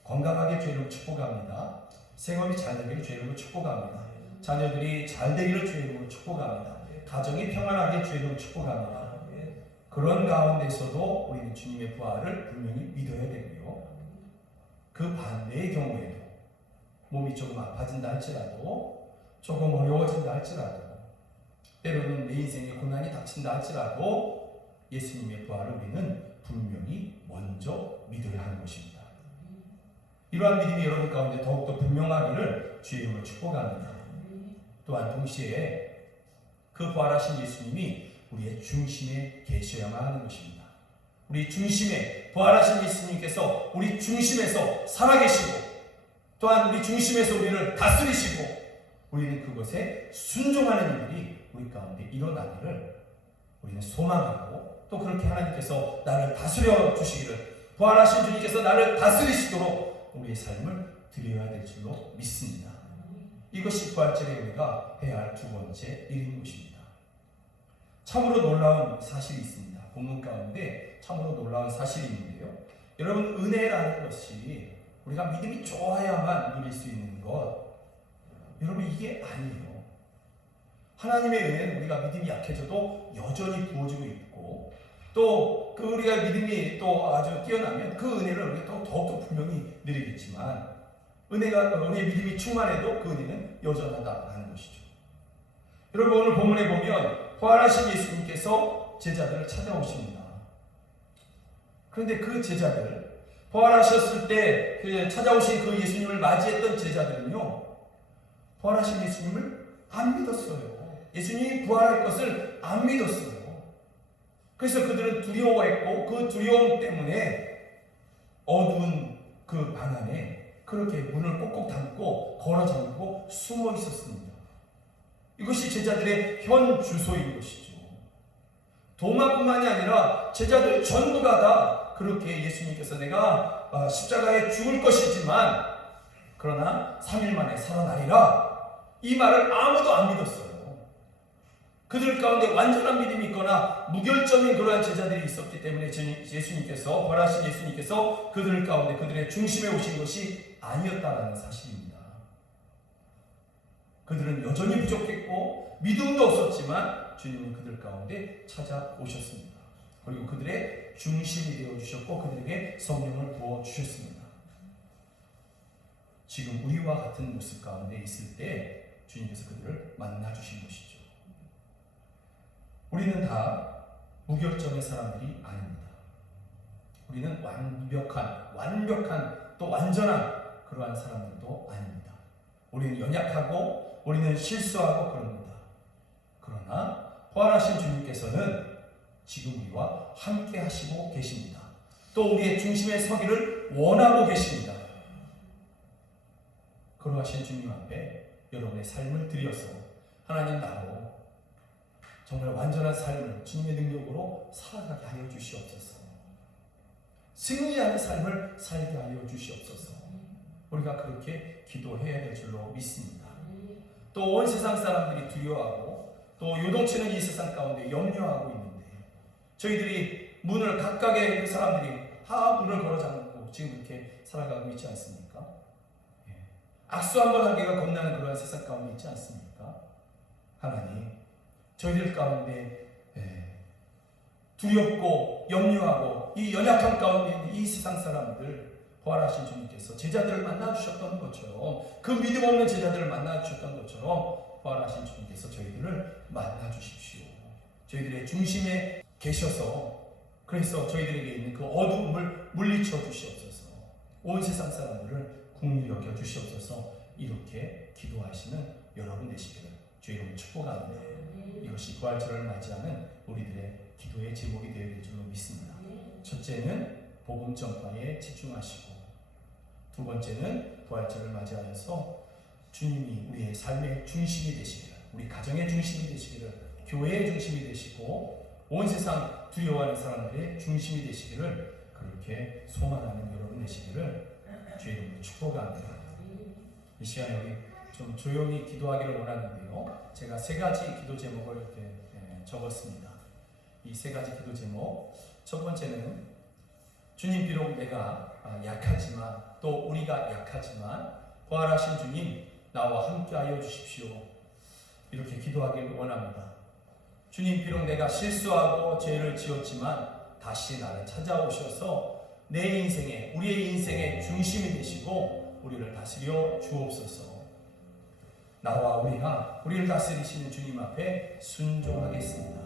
건강하게 주님을 축복합니다. 생업이 잘 되기를 주님을 축복합니다. 자녀들이 잘 되기를 주님을 축복합니다. 가정이 평안하게 주님을 축복합니다. 그런 가운데서도 우리는 주님의 부활을 분명히 믿어야 되고요. 그 반대의 경우에도 몸이 조금 아파진다 할지라도 조금 어려워진다 할지라도 때로는 내 인생에 고난이 닥친다 할지라도 예수님의 부활을 우리는 분명히 먼저 믿어야 하는 것입니다. 이러한 믿음이 여러분 가운데 더욱더 분명하기를 주의 이름으로 축복합니다. 또한 동시에 그 부활하신 예수님이 우리의 중심에 계셔야만 하는 것입니다. 우리 중심에 부활하신 예수님께서 우리 중심에서 살아계시고 또한 우리 중심에서 우리를 다스리시고 우리는 그것에 순종하는 일들이 우리 가운데 일어나기를 우리는 소망하고 또 그렇게 하나님께서 나를 다스려 주시기를 부활하신 주님께서 나를 다스리시도록 우리의 삶을 드려야 될 줄로 믿습니다. 이것이 부활절에 우리가 해야 할 두 번째 일인 것입니다. 참으로 놀라운 사실이 있습니다. 본문 가운데 참으로 놀라운 사실이 있는데요. 여러분, 은혜라는 것이 우리가 믿음이 좋아야만 누릴 수 있는 것, 여러분 이게 아니에요. 하나님의 은혜는 우리가 믿음이 약해져도 여전히 부어지고 있고, 또 그 우리가 믿음이 또 아주 뛰어나면 그 은혜를 우리가 더욱더 분명히 누리겠지만, 은혜 믿음이 충만해도 그 은혜는 여전하다는 것이죠. 여러분, 오늘 본문에 보면 부활하신 예수님께서 제자들을 찾아오십니다. 그런데 그 제자들, 부활하셨을 때 찾아오신 그 예수님을 맞이했던 제자들은요, 부활하신 예수님을 안 믿었어요. 예수님이 부활할 것을 안 믿었어요. 그래서 그들은 두려워했고, 그 두려움 때문에 어두운 그 방 안에 그렇게 문을 꼭꼭 닫고 걸어 잠그고 숨어 있었습니다. 이것이 제자들의 현 주소인 것이죠. 도마뿐만이 아니라 제자들 전부가 다 그렇게 예수님께서 내가 십자가에 죽을 것이지만 그러나 3일 만에 살아나리라, 이 말을 아무도 안 믿었어요. 그들 가운데 완전한 믿음이 있거나 무결점인 그러한 제자들이 있었기 때문에 예수님께서, 부활하신 예수님께서 그들 가운데 그들의 중심에 오신 것이 아니었다라는 사실입니다. 그들은 여전히 부족했고 믿음도 없었지만 주님은 그들 가운데 찾아오셨습니다. 그리고 그들의 중심이 되어주셨고 그들에게 성령을 부어주셨습니다. 지금 우리와 같은 모습 가운데 있을 때 주님께서 그들을 만나주신 것이죠. 우리는 다 무결점의 사람들이 아닙니다. 우리는 완벽한 또 완전한 그러한 사람들도 아닙니다. 우리는 연약하고 우리는 실수하고 그럽니다. 그러나 부활하신 주님께서는 지금 우리와 함께 하시고 계십니다. 또 우리의 중심에 서기를 원하고 계십니다. 그러하신 주님 앞에 여러분의 삶을 드려서 하나님 나로 정말 완전한 삶을 주님의 능력으로 살아가게 하여 주시옵소서. 승리하는 삶을 살게 하여 주시옵소서. 우리가 그렇게 기도해야 될 줄로 믿습니다. 또 온 세상 사람들이 두려워하고 또 요동치는 이 세상 가운데 염려하고 있는데, 저희들이 문을 각각의 그 사람들이 다 문을 걸어 잠그고 지금 이렇게 살아가고 있지 않습니까? 악수 한번 하기가 겁나는 그런 세상 가운데 있지 않습니까? 하나님, 저희들 가운데 두렵고 염려하고 이 연약함 가운데 있는 이 세상 사람들, 부활하신 주님께서 제자들을 만나주셨던 것처럼, 그 믿음 없는 제자들을 만나주셨던 것처럼 부활하신 주님께서 저희들을 만나주십시오. 저희들의 중심에 계셔서 그래서 저희들에게 있는 그 어두움을 물리쳐 주시옵소서. 온 세상 사람들을 긍휼히 여겨 주시옵소서. 이렇게 기도하시는 여러분 되시기를 주의 이름으로 축복합니다. 이것이 부활절을 맞이하는 우리들의 기도의 제목이 되어야 될 줄로 믿습니다. 첫째는 복음 전파에 집중하시고, 두 번째는 부활절을 맞이하여서 주님이 우리의 삶의 중심이 되시기를, 우리 가정의 중심이 되시기를, 교회의 중심이 되시고 온 세상 두려워하는 사람들의 중심이 되시기를 그렇게 소망하는 여러분 되시기를 주의 이름으로 축복합니다. 이 시간에 우리 좀 조용히 기도하기를 원하는데요, 제가 세 가지 기도 제목을 이렇게 적었습니다. 이 세 가지 기도 제목, 첫 번째는 주님, 비록 내가 약하지만, 또 우리가 약하지만 부활하신 주님 나와 함께하여 주십시오. 이렇게 기도하기를 원합니다. 주님, 비록 내가 실수하고 죄를 지었지만 다시 나를 찾아오셔서 내 인생에, 우리의 인생의 중심이 되시고 우리를 다스려 주옵소서. 나와 우리를 다스리시는 주님 앞에 순종하겠습니다.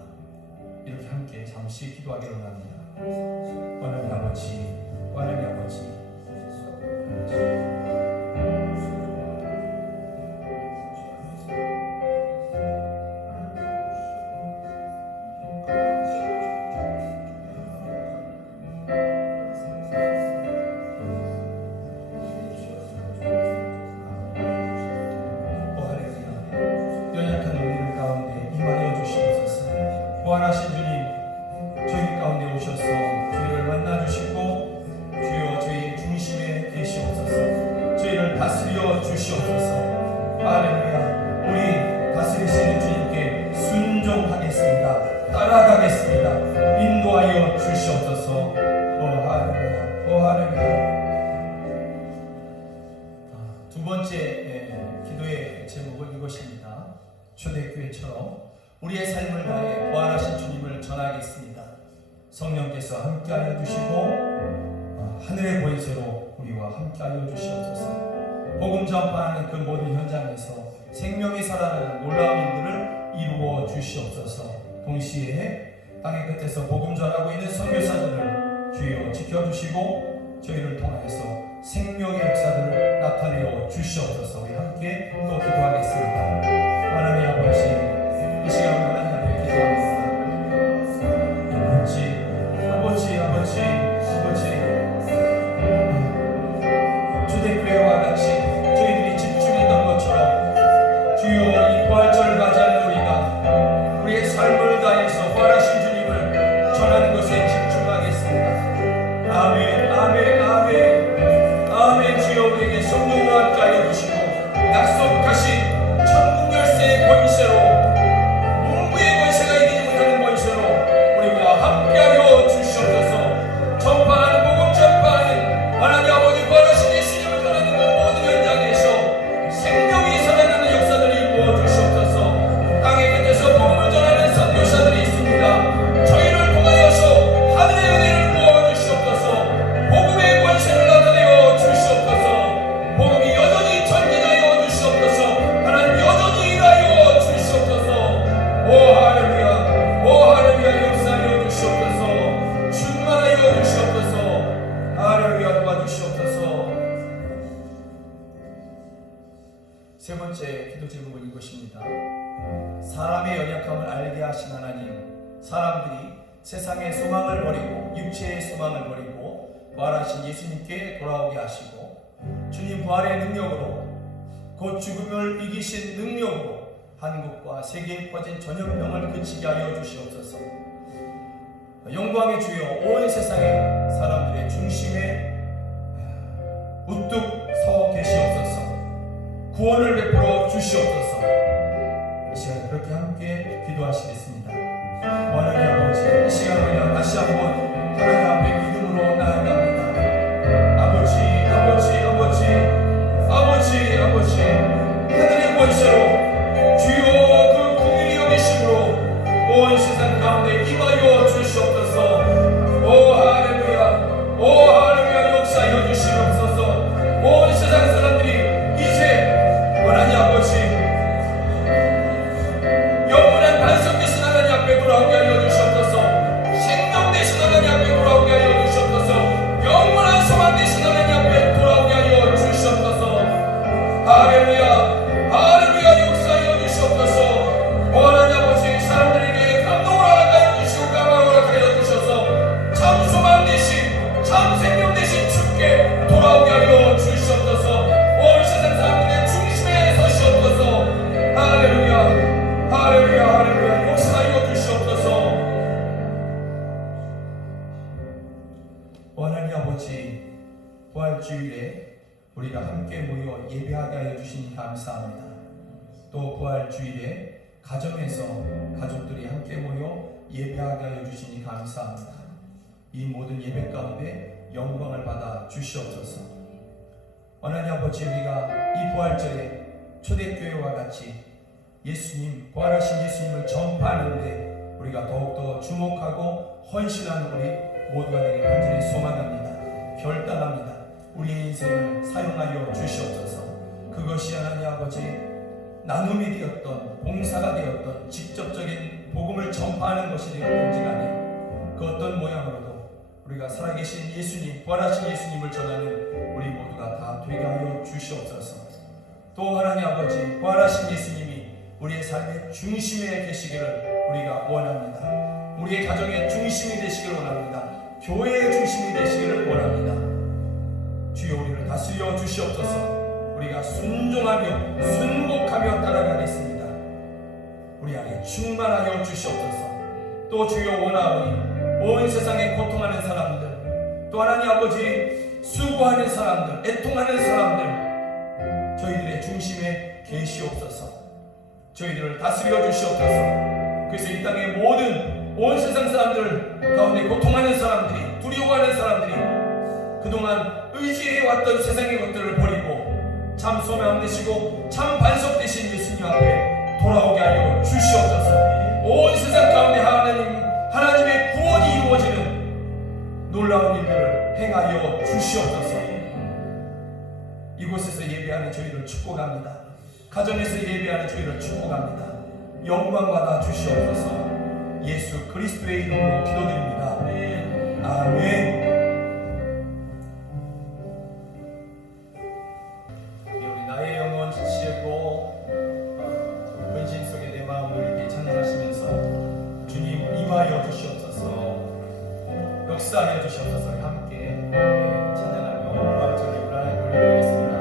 이렇게 함께 잠시 기도하기를 원합니다. 하나님 아버지, 하나님 아버지, 부활하신 주님, 저희 가운데 오셔서 저희를 만나주시고 주여 저희 중심에 계시옵소서. 저희를 다스려 주시옵소서. 할렐루야. 우리 다스리시는 주님께 순종하겠습니다. 예배처럼 우리의 삶을 다해 부활하신 주님을 전하겠습니다. 성령께서 함께하여 주시고 하늘의 권세로 우리와 함께하여 주시옵소서. 복음 전파하는 그 모든 현장에서 생명이 살아나는 놀라운 일들을 이루어 주시옵소서. 동시에 땅의 끝에서 복음 전하고 있는 선교사들을 주여 지켜주시고 저희를 통하여서 생명의 역사들을 나타내어 주시옵소서. 우리 함께 또 기도하겠습니다. 하나님 아버지, 이 시간 하나님 앞에 기도합니다. 아버지 초대교회와 같이 저희들이 집중했던 것처럼 주여 이 부활절을 맞이하는 우리가 우리의 삶을 다해서 부활하신 주님을 전하는 것에 집중하겠습니다. 아멘, 아멘, 아멘, 아멘. 주여 우리에게 성령을 함께하여 주시고 약속하신 천국 열쇠의 권세로, 문부의 권세가 이기지 못하는 권세로 우리와 함께하여 주시옵소서. 전파하는 복음 전파하는 하나님 아버지 부활하신 예수님을 전하는 그 모든 현장에서 생명이 살아나는 역사들을 이루어 주시옵소서. 땅의 끝에서 복음을 전하는 선교사들이 있습니다. 저희를 통하여서 하늘의 은혜를 부어 주시옵소서. 복음의 권세를 나타내어 주시옵소서. 복음이 여전히 전진하여 주시옵소서. 하나님 여전히 일하여 주시옵소서. 오 할렐루야, 오 할렐루야. 역사하여 주시옵소서. 충만하여 주시옵소서. 할렐루야. 도와주시옵소서. 세 번째 기도 제목은 이것입니다. 사람의 연약함을 알게 하신 하나님, 사람들이 세상의 소망을 버리고 육체의 소망을 버리고 부활하신 예수님께 돌아오게 하시고 주님 부활의 능력으로, 곧 죽음을 이기신 능력으로 한국과 세계에 퍼진 전염병을 그치게 하여 주시옵소서. 영광의 주여, 온 세상의 사람들의 중심에 우뚝 서 계시옵소서. 구원을 베풀어 주시옵소서. 이 시간 그렇게 함께 기도하시겠습니다. 하나님 아버지, 이 시간 우리가 다시 한번 하나님 앞에 믿음으로 나아갑니다. 아버지, 하늘의 권세로 주여 그 긍휼히 여기심으로 온 세상 가운데 임하여 주시옵소서. 오 할렐루야, 오 할렐루야. 역사하여 주시옵소서. 온 세상 사람들이 이제 하나님 아버지 영원한 반석 되신 하나님 앞에 돌아오게 하여 주시옵소서. 생명 되신 하나님 앞에 돌아오게 하여 주시옵소서. 영원한 소망 되신 하나님 앞에 돌아오게 하여 주시옵소서. 할렐루야, 할렐루야. 역사하여 주시옵소서. 하나님 아버지, 사람들에게 감동을 허락하여 주시고 감화를 허락하여 주셔서 참 소망 되신, 참 생명 되신 주께 돌아오게 하여 주시옵소서. 온 세상 사람들의 중심에 서시옵소서. 할렐루야, 할렐루야, 할렐루야. 역사하여 주시옵소서. 하나님 아버지, 부활주일에 우리가 함께 모여 예배하게 하여 주시니 감사합니다. 또 부활주일에 가정에서 가족들이 함께 모여 예배하게 하여 주시니 감사합니다. 이 모든 예배 가운데 영광을 받아 주시옵소서. 하나님 아버지, 우리가 이 부활절에 초대교회와 같이 예수님, 부활하신 예수님을 전파하는데 우리가 더욱더 주목하고 헌신하는 우리 모두가 되길 간절히 소망합니다. 결단합니다. 우리의 인생을 사용하여 주시옵소서. 그것이 하나님 아버지 나눔이 되었던, 봉사가 되었던, 직접적인 복음을 전파하는 것이 되었던지 간에 그 어떤 모양으로도 우리가 살아계신 예수님, 부활하신 예수님을 전하는 우리 모두가 다 되게 하여 주시옵소서. 또 하나님 아버지, 부활하신 예수님이 우리의 삶의 중심에 계시기를 우리가 원합니다. 우리의 가정의 중심이 되시기를 원합니다. 교회의 중심이 되시기를 원합니다. 주여 우리를 다스려 주시옵소서. 우리가 순종하며 순복하며 따라가겠습니다. 우리 안에 충만하여 주시옵소서. 또 주여 원하오니 온 세상에 고통하는 사람들, 또 하나님 아버지 수고하는 사람들, 애통하는 사람들, 저희들의 중심에 계시옵소서. 저희들을 다스려 주시옵소서. 그래서 이 땅의 모든 온 세상 사람들 가운데 고통하는 사람들이, 두려워하는 사람들이 그동안 의지해왔던 세상의 것들을 버리고 참 소망 되시고 참 반석 되신 예수님 앞에 돌아오게 하여 주시옵소서. 온 세상 가운데 하나님의 구원이 이루어지는 놀라운 일들을 행하여 주시옵소서. 이곳에서 예배하는 저희를 축복합니다. 가정에서 예배하는 저희를 축복합니다. 영광 받아 주시옵소서. 예수 그리스도의 이름으로 기도드립니다. 아멘. 우리 나의 영혼 지치고 근심 속에 내 마음을 이렇게 찬양하시면서 주님 임하여 주시옵소서, 역사하여 주시옵소서. 함께 찬양하며 부활절에 우리 하나님 올려드리겠습니다.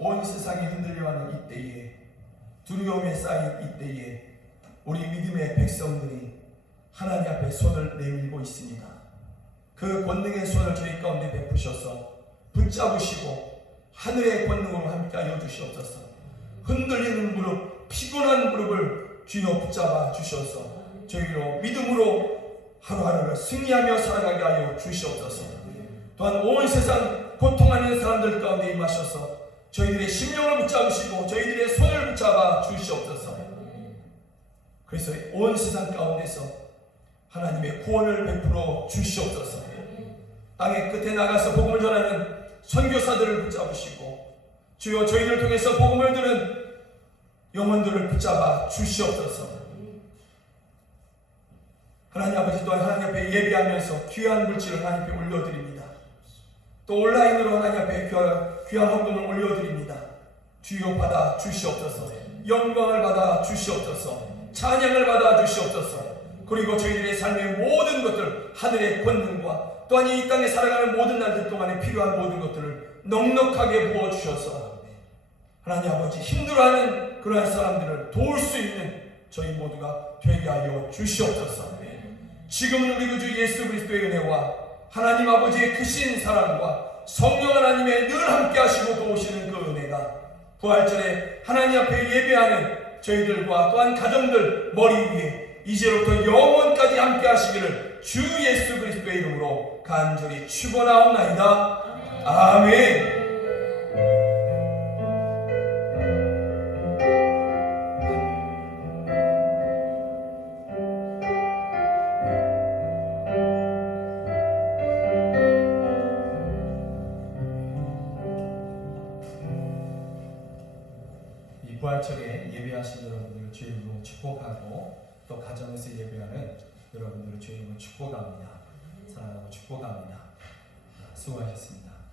온 세상이 흔들려하는 이때에, 두려움에 쌓인 이때에 우리 믿음의 백성들이 하나님 앞에 손을 내밀고 있습니다. 그 권능의 손을 저희 가운데 베푸셔서 붙잡으시고 하늘의 권능으로 함께하여 주시옵소서. 흔들리는 무릎, 피곤한 무릎을 주여 붙잡아 주셔서 저희로 믿음으로 하루하루를 승리하며 살아가게 하여 주시옵소서. 또한 온 세상 고통하는 사람들 가운데 임하셔서 저희들의 심령을 붙잡으시고 저희들의 손을 붙잡아 주시옵소서. 그래서 온 세상 가운데서 하나님의 구원을 베풀어 주시옵소서. 땅의 끝에 나가서 복음을 전하는 선교사들을 붙잡으시고 주여 저희들을 통해서 복음을 들은 영혼들을 붙잡아 주시옵소서. 하나님 아버지, 또한 하나님 앞에 예배하면서 귀한 물질을 하나님 앞에 올려드립니다. 또 온라인으로 하나님 앞에 귀한 헌금을 올려드립니다. 주여 받아 주시옵소서. 영광을 받아 주시옵소서. 찬양을 받아 주시옵소서. 그리고 저희들의 삶의 모든 것들, 하늘의 권능과 또한 이 땅에 살아가는 모든 날들 동안에 필요한 모든 것들을 넉넉하게 부어주셔서 하나님 아버지, 힘들어하는 그러한 사람들을 도울 수 있는 저희 모두가 되게 하여 주시옵소서. 지금은 우리 구주 예수 그리스도의 은혜와 하나님 아버지의 크신 사랑과 성령 하나님의 늘 함께 하시고 도우시는 그 은혜가 부활절에 하나님 앞에 예배하는 저희들과 또한 가정들 머리 위에 이제부터 영원까지 함께 하시기를 주 예수 그리스도의 이름으로 간절히 축원하옵나이다. 아멘. 예배하신 여러분들을 주의 이름으로 축복하고 또 가정에서 예배하는 여러분들을 주의 이름으로 축복합니다. 사랑하고 축복합니다. 수고하셨습니다.